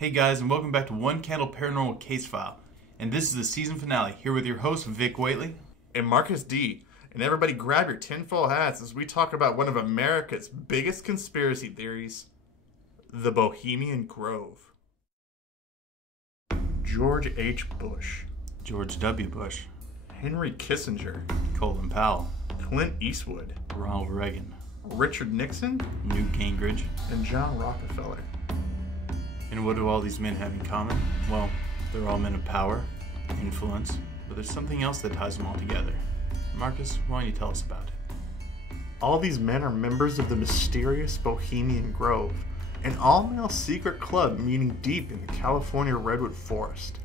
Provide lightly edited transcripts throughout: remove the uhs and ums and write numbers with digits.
Hey guys, and welcome back to One Candle Paranormal Case File. And this is the season finale, here with your host, Vic Whateley. And Marcus D. And everybody grab your tinfoil hats as we talk about one of America's biggest conspiracy theories, the Bohemian Grove. George H. Bush. George W. Bush. Henry Kissinger. Colin Powell. Clint Eastwood. Ronald Reagan. Richard Nixon. Newt Gingrich. And John Rockefeller. And what do all these men have in common? Well, they're all men of power, influence, but there's something else that ties them all together. Marcus, why don't you tell us about it? All these men are members of the mysterious Bohemian Grove, an all-male secret club meeting deep in the California redwood forest.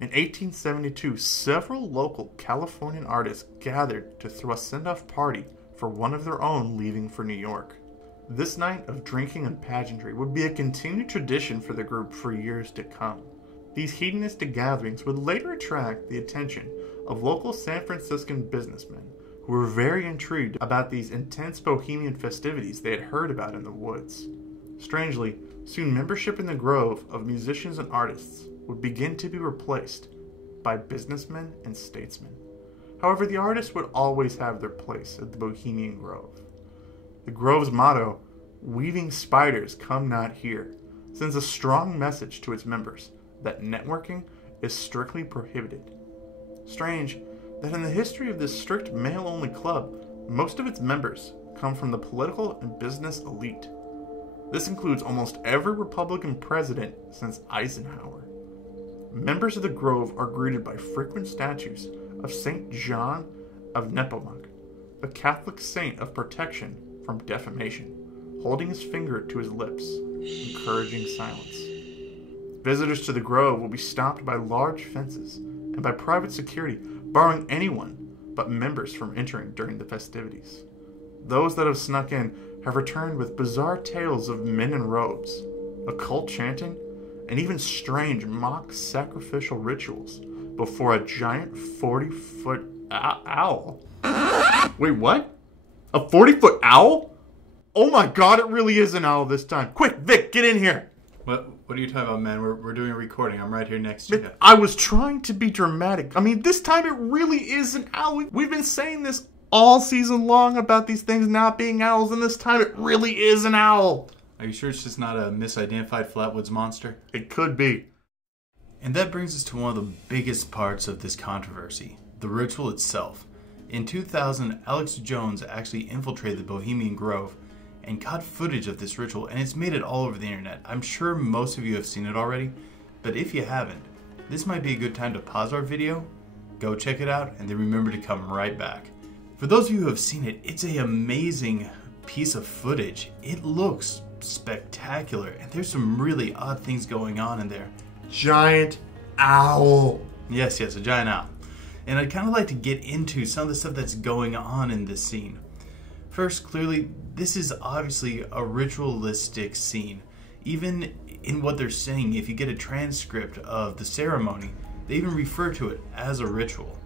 In 1872, several local Californian artists gathered to throw a send-off party for one of their own leaving for New York. This night of drinking and pageantry would be a continued tradition for the group for years to come. These hedonistic gatherings would later attract the attention of local San Franciscan businessmen who were very intrigued about these intense bohemian festivities they had heard about in the woods. Strangely, soon membership in the Grove of musicians and artists would begin to be replaced by businessmen and statesmen. However, the artists would always have their place at the Bohemian Grove. The Grove's motto, "Weaving spiders come not here," sends a strong message to its members that networking is strictly prohibited. Strange that in the history of this strict male-only club, most of its members come from the political and business elite. This includes almost every Republican president since Eisenhower. Members of the Grove are greeted by frequent statues of St. John of Nepomuc, a Catholic saint of protection from defamation, holding his finger to his lips, encouraging silence. Visitors to the Grove will be stopped by large fences and by private security, barring anyone but members from entering during the festivities. Those that have snuck in have returned with bizarre tales of men in robes, occult chanting, and even strange mock sacrificial rituals before a giant 40-foot owl. Wait, what? A 40-foot owl? Oh my god, it really is an owl this time. Quick, Vic, get in here. What are you talking about, man? We're doing a recording. I'm right here next to you. I was trying to be dramatic. I mean, this time it really is an owl. We've been saying this all season long about these things not being owls, and this time it really is an owl. Are you sure it's just not a misidentified Flatwoods monster? It could be. And that brings us to one of the biggest parts of this controversy, the ritual itself. In 2000, Alex Jones actually infiltrated the Bohemian Grove and caught footage of this ritual, and it's made it all over the internet. I'm sure most of you have seen it already, but if you haven't, this might be a good time to pause our video, go check it out, and then remember to come right back. For those of you who have seen it, it's an amazing piece of footage. It looks spectacular, and there's some really odd things going on in there. Giant owl. Yes, a giant owl. And I'd kind of like to get into some of the stuff that's going on in this scene. First, clearly, this is obviously a ritualistic scene. Even in what they're saying, if you get a transcript of the ceremony, they even refer to it as a ritual.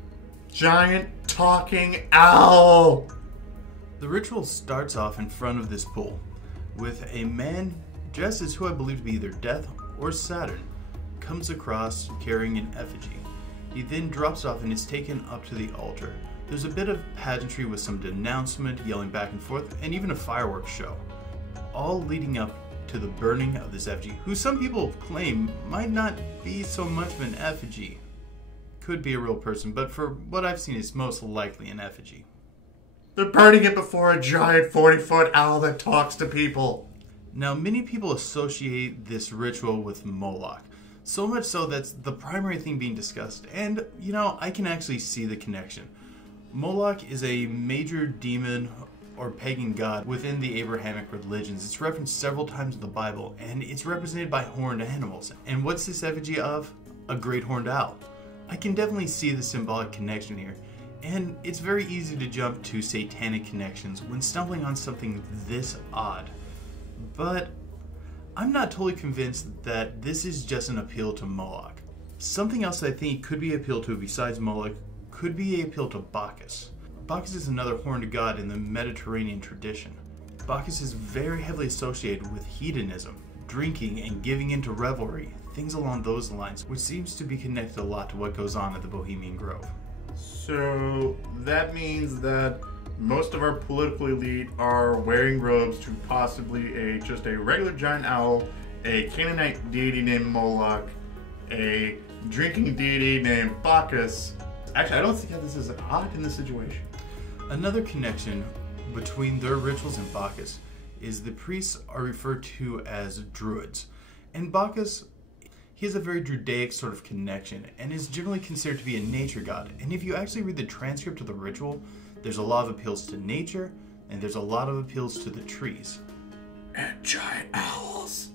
Giant talking owl. The ritual starts off in front of this pool with a man dressed as who I believe to be either Death or Saturn comes across carrying an effigy. He then drops off and is taken up to the altar. There's a bit of pageantry with some denouncement, yelling back and forth, and even a fireworks show, all leading up to the burning of this effigy, who some people claim might not be so much of an effigy. Could be a real person, but for what I've seen, it's most likely an effigy. They're burning it before a giant 40-foot owl that talks to people. Now, many people associate this ritual with Moloch. So much so that's the primary thing being discussed. And, you know, I can actually see the connection. Moloch is a major demon or pagan god within the Abrahamic religions. It's referenced several times in the Bible, and it's represented by horned animals. And what's this effigy of? A great horned owl. I can definitely see the symbolic connection here. And it's very easy to jump to satanic connections when stumbling on something this odd. But I'm not totally convinced that this is just an appeal to Moloch. Something else I think could be appealed to besides Moloch could be an appeal to Bacchus. Bacchus is another horned god in the Mediterranean tradition. Bacchus is very heavily associated with hedonism, drinking and giving into revelry, things along those lines, which seems to be connected a lot to what goes on at the Bohemian Grove. So that means that most of our political elite are wearing robes to possibly just a regular giant owl, a Canaanite deity named Moloch, a drinking deity named Bacchus. Actually, I don't see how this is odd in this situation. Another connection between their rituals and Bacchus is the priests are referred to as druids. And Bacchus, he has a very Druidic sort of connection and is generally considered to be a nature god. And if you actually read the transcript of the ritual, there's a lot of appeals to nature and there's a lot of appeals to the trees. And giant owls.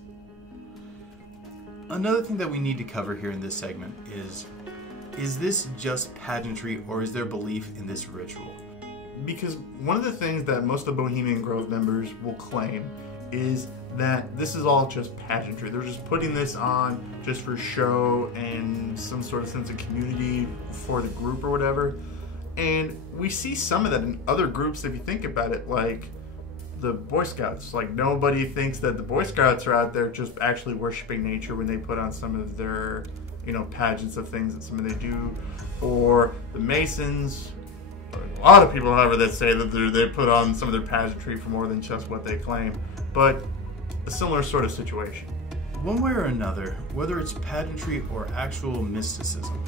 Another thing that we need to cover here in this segment is this just pageantry or is there belief in this ritual? Because one of the things that most of the Bohemian Grove members will claim is that this is all just pageantry. They're just putting this on just for show and some sort of sense of community for the group or whatever. And we see some of that in other groups if you think about it, like the Boy Scouts. Like nobody thinks that the Boy Scouts are out there just actually worshiping nature when they put on some of their, pageants of things that some of they do. Or the Masons. A lot of people, however, that say that they put on some of their pageantry for more than just what they claim. But a similar sort of situation. One way or another, whether it's pageantry or actual mysticism,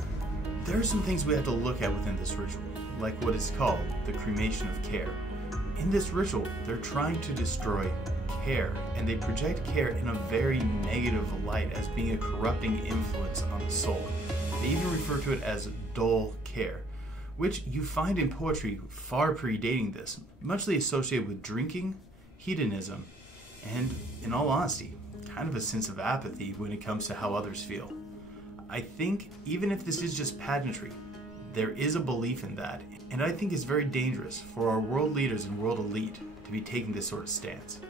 there are some things we have to look at within this ritual, like what is called the cremation of care. In this ritual, they're trying to destroy care, and they project care in a very negative light as being a corrupting influence on the soul. They even refer to it as dull care, which you find in poetry far predating this, muchly associated with drinking, hedonism, and, in all honesty, kind of a sense of apathy when it comes to how others feel. I think even if this is just pageantry, there is a belief in that, and I think it's very dangerous for our world leaders and world elite to be taking this sort of stance.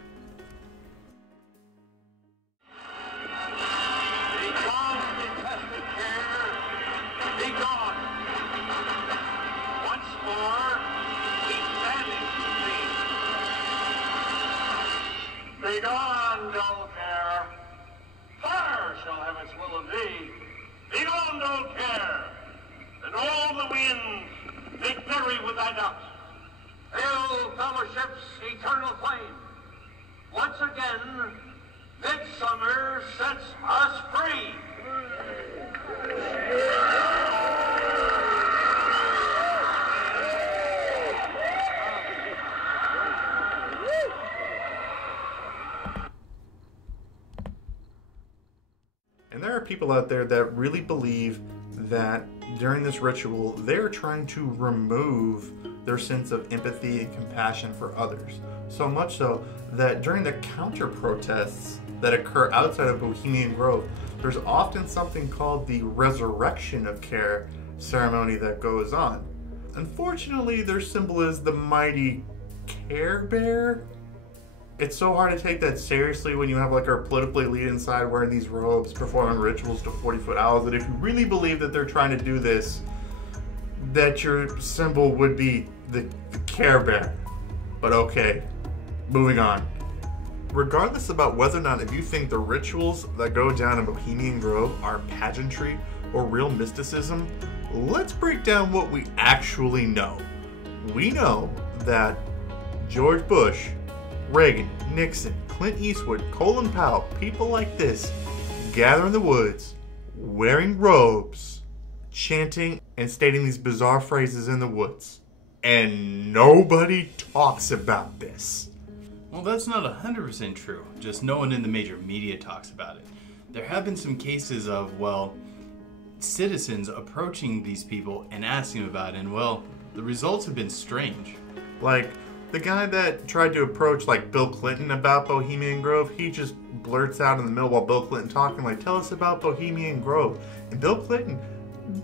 Begone, dull care. Fire shall have its will of thee. Begone, dull care. And all the winds make merry with thy dust. Hail, fellowship's eternal flame. Once again, midsummer sets us free. And there are people out there that really believe that during this ritual, they're trying to remove their sense of empathy and compassion for others. So much so that during the counter-protests that occur outside of Bohemian Grove, there's often something called the resurrection of care ceremony that goes on. Unfortunately, their symbol is the mighty Care Bear. It's so hard to take that seriously when you have like our political elite inside wearing these robes, performing rituals to 40-foot owls, that if you really believe that they're trying to do this, that your symbol would be the Care Bear. But okay, moving on. Regardless about whether or not if you think the rituals that go down in Bohemian Grove are pageantry or real mysticism, let's break down what we actually know. We know that George Bush, Reagan, Nixon, Clint Eastwood, Colin Powell, people like this gather in the woods, wearing robes, chanting and stating these bizarre phrases in the woods. And nobody talks about this. Well, that's not 100% true. Just no one in the major media talks about it. There have been some cases of, citizens approaching these people and asking about it, and, the results have been strange. Like, the guy that tried to approach, Bill Clinton about Bohemian Grove, he just blurts out in the middle while Bill Clinton talking, tell us about Bohemian Grove. And Bill Clinton,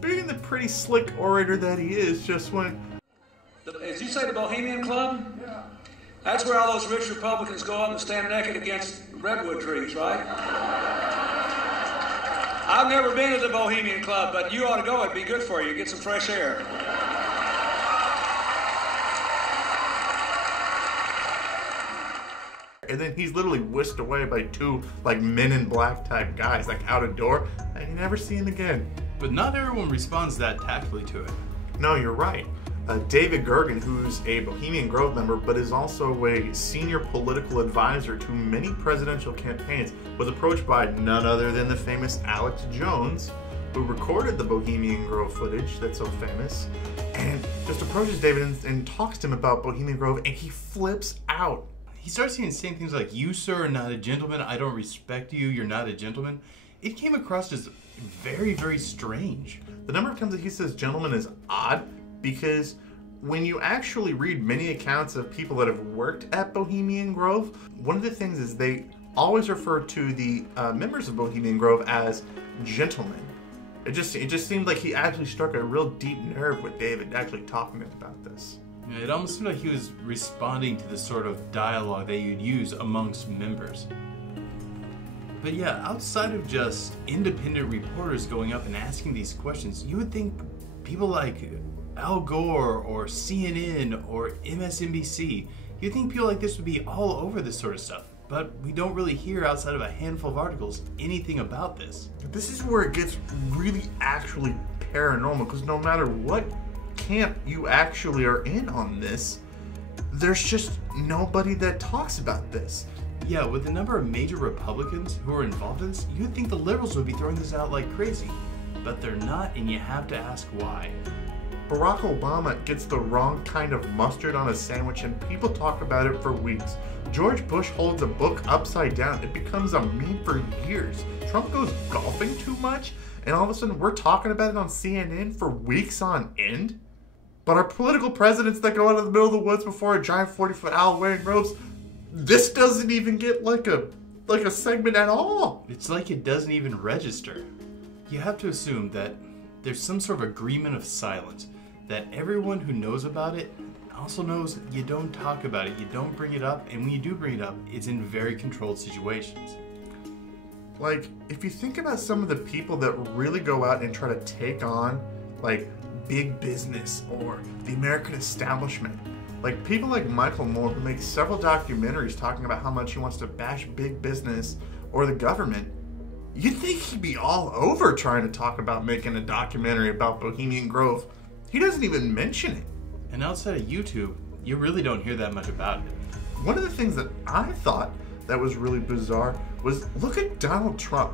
being the pretty slick orator that he is, just went... Did you say the Bohemian Club? Yeah. That's where all those rich Republicans go up and stand naked against redwood trees, right? I've never been to the Bohemian Club, but you ought to go. It'd be good for you. Get some fresh air. And then he's literally whisked away by two, like, Men in Black type guys, like, out a door, and you never see him again. But not everyone responds that tactfully to it. No, you're right. David Gergen, who's a Bohemian Grove member, but is also a senior political advisor to many presidential campaigns, was approached by none other than the famous Alex Jones, who recorded the Bohemian Grove footage that's so famous, and just approaches David and talks to him about Bohemian Grove, and he flips out. He starts saying things like, "You, sir, are not a gentleman. I don't respect you. You're not a gentleman." It came across as very, very strange. The number of times that he says gentleman is odd, because when you actually read many accounts of people that have worked at Bohemian Grove, one of the things is they always refer to the members of Bohemian Grove as gentlemen. It just seemed like he actually struck a real deep nerve with David actually talking about this. It almost seemed like he was responding to the sort of dialogue that you'd use amongst members. But yeah, outside of just independent reporters going up and asking these questions, you would think people like Al Gore or CNN or MSNBC, you'd think people like this would be all over this sort of stuff. But we don't really hear, outside of a handful of articles, anything about this. This is where it gets really actually paranormal, because no matter what camp you actually are in on this, there's just nobody that talks about this. Yeah, with the number of major Republicans who are involved in this, you'd think the liberals would be throwing this out like crazy. But they're not, and you have to ask why. Barack Obama gets the wrong kind of mustard on a sandwich, and people talk about it for weeks. George Bush holds a book upside down. It becomes a meme for years. Trump goes golfing too much, and all of a sudden we're talking about it on CNN for weeks on end. But our political presidents that go out of the middle of the woods before a giant 40-foot owl wearing robes, this doesn't even get like a segment at all. It's like it doesn't even register. You have to assume that there's some sort of agreement of silence, that everyone who knows about it also knows you don't talk about it, you don't bring it up, and when you do bring it up, it's in very controlled situations. Like, if you think about some of the people that really go out and try to take on, like, big business or the American establishment, like people like Michael Moore, who makes several documentaries talking about how much he wants to bash big business or the government, you'd think he'd be all over trying to talk about making a documentary about Bohemian Grove. He doesn't even mention it. And outside of YouTube, you really don't hear that much about it. One of the things that I thought that was really bizarre was, look at Donald Trump,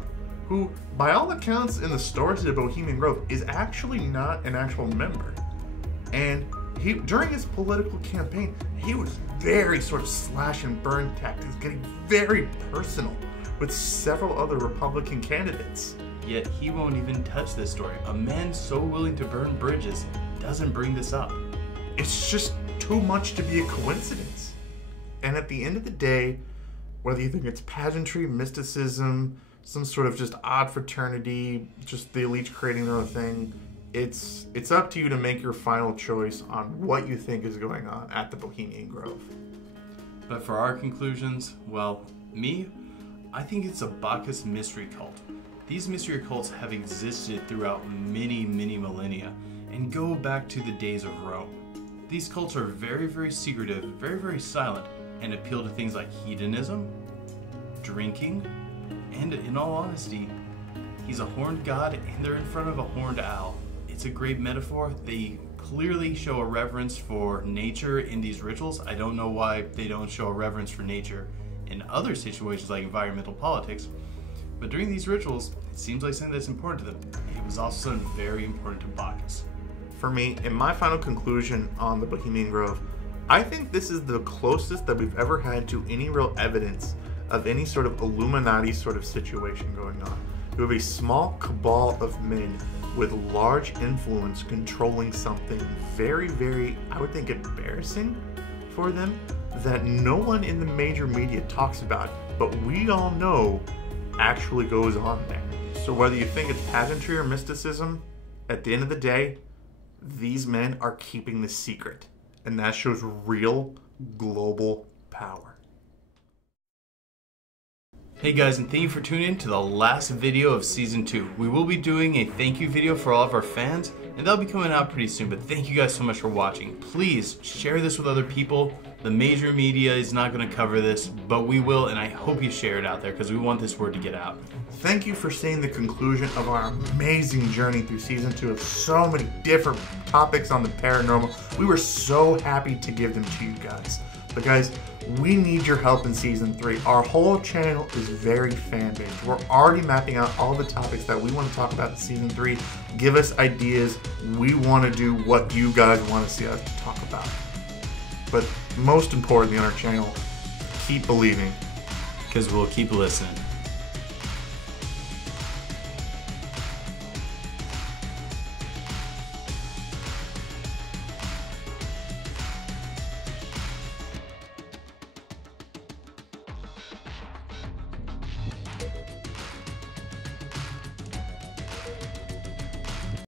who, by all accounts in the stories of Bohemian Grove, is actually not an actual member. And he, during his political campaign, he was very sort of slash and burn tactics, getting very personal with several other Republican candidates. Yet he won't even touch this story. A man so willing to burn bridges doesn't bring this up. It's just too much to be a coincidence. And at the end of the day, whether you think it's pageantry, mysticism, some sort of just odd fraternity, just the elites creating their own thing, it's up to you to make your final choice on what you think is going on at the Bohemian Grove. But for our conclusions, well, I think it's a Bacchus mystery cult. These mystery cults have existed throughout many, many millennia and go back to the days of Rome. These cults are very, very secretive, very, very silent, and appeal to things like hedonism, drinking, and in all honesty, he's a horned god and they're in front of a horned owl. It's a great metaphor. They clearly show a reverence for nature in these rituals. I don't know why they don't show a reverence for nature in other situations like environmental politics, but during these rituals, it seems like something that's important to them. It was also very important to Bacchus. For me, in my final conclusion on the Bohemian Grove, I think this is the closest that we've ever had to any real evidence of any sort of Illuminati sort of situation going on. You have a small cabal of men with large influence controlling something very, very, I would think, embarrassing for them that no one in the major media talks about, but we all know actually goes on there. So whether you think it's pageantry or mysticism, at the end of the day, these men are keeping the secret, and that shows real global power. Hey guys, and thank you for tuning in to the last video of Season 2. We will be doing a thank you video for all of our fans, and that'll be coming out pretty soon, but thank you guys so much for watching. Please share this with other people. The major media is not going to cover this, but we will, and I hope you share it out there because we want this word to get out. Thank you for seeing the conclusion of our amazing journey through Season 2 of so many different topics on the paranormal. We were so happy to give them to you guys. But guys, we need your help in Season 3. Our whole channel is very fan-based. We're already mapping out all the topics that we want to talk about in Season 3. Give us ideas. We want to do what you guys want to see us talk about. But most importantly on our channel, keep believing. Because we'll keep listening.